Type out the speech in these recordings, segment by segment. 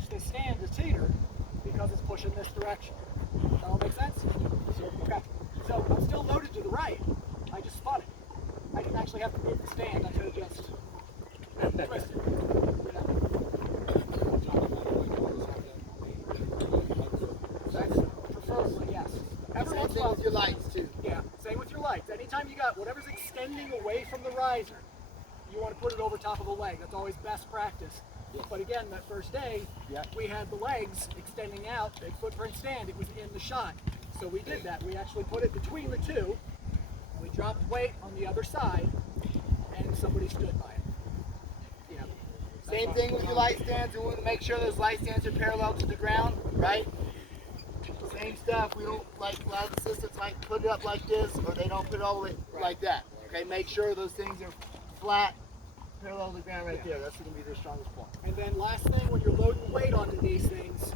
catch this stand to teeter because it's pushing this direction. Does that all make sense? Okay. So I'm still loaded to the right. I just spun it. I didn't actually have to move the stand. I could have just twisted it. That's preferably, yes. Same thing with your lights too. Yeah, same with your lights. Anytime you got whatever's extending away from the riser, you want to put it over top of the leg. That's always best practice. Yeah. But again, that first day, we had the legs extending out, big footprint stand. It was in the shot. So we did that. We actually put it between the two. We dropped weight on the other side, and somebody stood by it. Yeah. Same thing with your light stands. We want to make sure those light stands are parallel to the ground, right? Same stuff. We don't like a lot of assistants like put it up like this, or they don't put it all the way like that. Okay, make sure those things are flat, parallel to the ground right there. That's going to be their strongest point. And then last thing, when you're loading weight onto these things,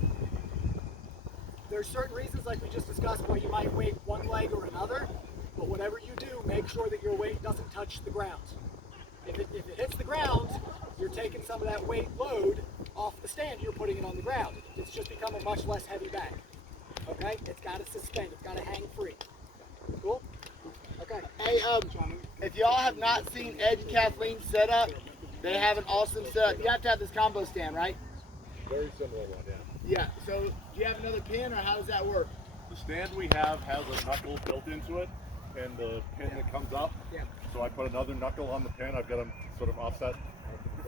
there's certain reasons, like we just discussed, why you might weight one leg or another. But whatever you do, make sure that your weight doesn't touch the ground. If it hits the ground, you're taking some of that weight load off the stand. You're putting it on the ground. It's just become a much less heavy bag. Okay? It's got to suspend. It's got to hang free. Cool? Okay. Hey, if y'all have not seen Ed and Kathleen's setup, they have an awesome setup. You have to have this combo stand, right? Very similar one, yeah. Yeah. So, do you have another pin, or how does that work? The stand we have has a knuckle built into it, and the pin that comes up. Yeah. So I put another knuckle on the pin. I've got them sort of offset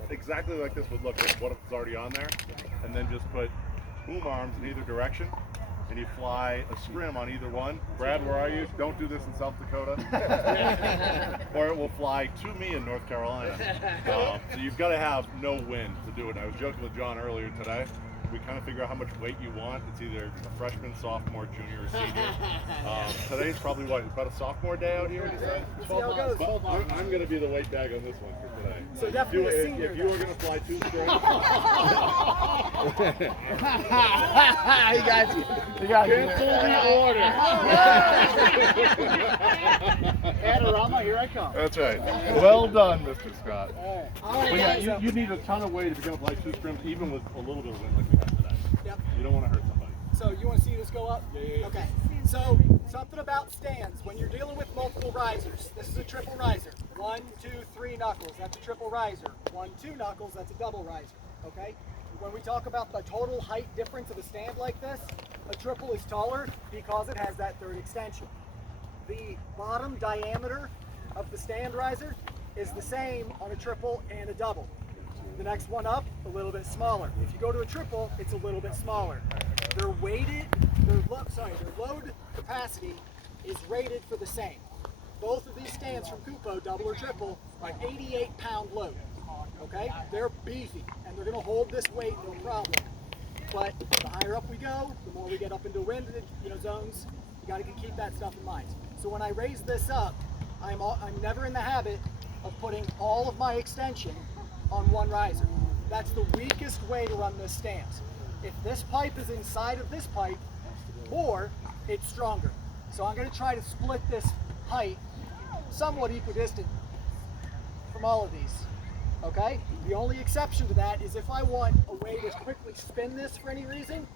exactly like this would look with what it's already on there, and then just put boom arms in either direction, and you fly a scrim on either one. Brad, where are you? Don't do this in South Dakota, or it will fly to me in North Carolina. So you've got to have no wind to do it. I was joking with John earlier today. We kind of figure out how much weight you want. It's either a freshman, sophomore, junior, or senior. Today's probably what, about a sophomore day out here, would you say? We'll see how it goes. But I'm going to be the weight bag on this one for today. So definitely a senior. If you were going to fly 2 scrims, He got you. He got you. cancel the order. Adorama, here I come. That's right. Well done, Mr. Scott. All right. But yeah, you need a ton of weight if you're going to fly 2 scrims, even with a little bit of wind like we have today. Yep. You don't want to hurt somebody. So you want to see this go up? Yeah. Okay. So something about stands. When you're dealing with multiple risers, this is a triple riser. 1, 2, 3 knuckles. That's a triple riser. 1, 2 knuckles. That's a double riser. Okay. When we talk about the total height difference of a stand like this, a triple is taller because it has that third extension. The bottom diameter of the stand riser is the same on a triple and a double. The next one up, a little bit smaller. If you go to a triple, it's a little bit smaller. Their load capacity is rated for the same. Both of these stands from Kupo, double or triple, are 88-pound load. Okay? They're beefy, and they're going to hold this weight no problem. But the higher up we go, the more we get up into wind zones. You got to keep that stuff in mind. So when I raise this up, I'm never in the habit of putting all of my extension on one riser. That's the weakest way to run this stand. If this pipe is inside of this pipe more, it's stronger. So I'm going to try to split this height somewhat equidistant from all of these. Okay? The only exception to that is if I want a way to quickly spin this for any reason,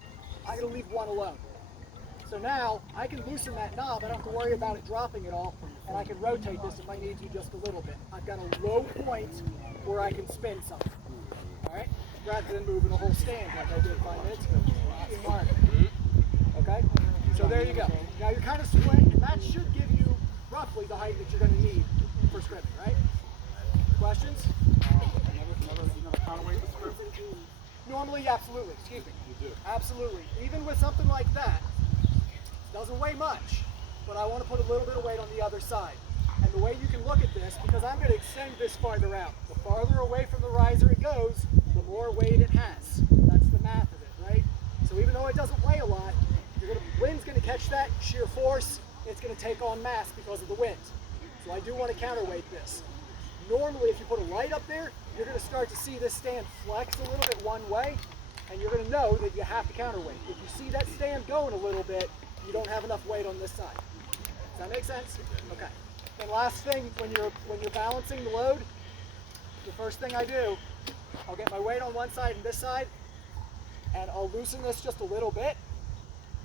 I'm going to leave one alone. So now I can loosen that knob. I don't have to worry about it dropping at all, and I can rotate this if I need to just a little bit. I've got a low point where I can spin something. All right? Rather than moving a whole stand like I did 5 minutes ago. Smart. Okay? So there you go. Now you're kind of split, and that should give you roughly the height that you're going to need for scrimming, right? Questions? Normally, absolutely. Excuse me. You do. Absolutely. Even with something like that, it doesn't weigh much, but I want to put a little bit of weight on the other side. And the way you can look at this, because I'm going to extend this farther out. The farther away from the riser it goes, the more weight it has. That's the math of it, right? So even though it doesn't weigh a lot, wind's going to catch that sheer force. It's going to take on mass because of the wind. So I do want to counterweight this. Normally, if you put a light up there, you're going to start to see this stand flex a little bit one way, and you're going to know that you have to counterweight. If you see that stand going a little bit, you don't have enough weight on this side. Does that make sense? Okay. And last thing, when you're balancing the load, the first thing I do, I'll get my weight on one side and this side, And I'll loosen this just a little bit,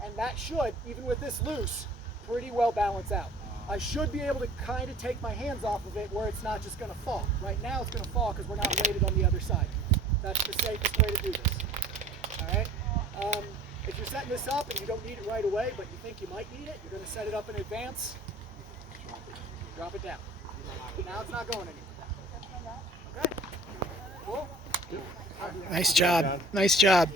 and that should, even with this loose, pretty well balance out. I should be able to kind of take my hands off of it where it's not just going to fall. Right now it's going to fall because we're not weighted on the other side. That's the safest way to do this. All right. If you're setting this up and you don't need it right away, but you think you might need it, you're going to set it up in advance. Drop it down. Now it's not going anywhere. Okay. Cool. Nice job. Nice job.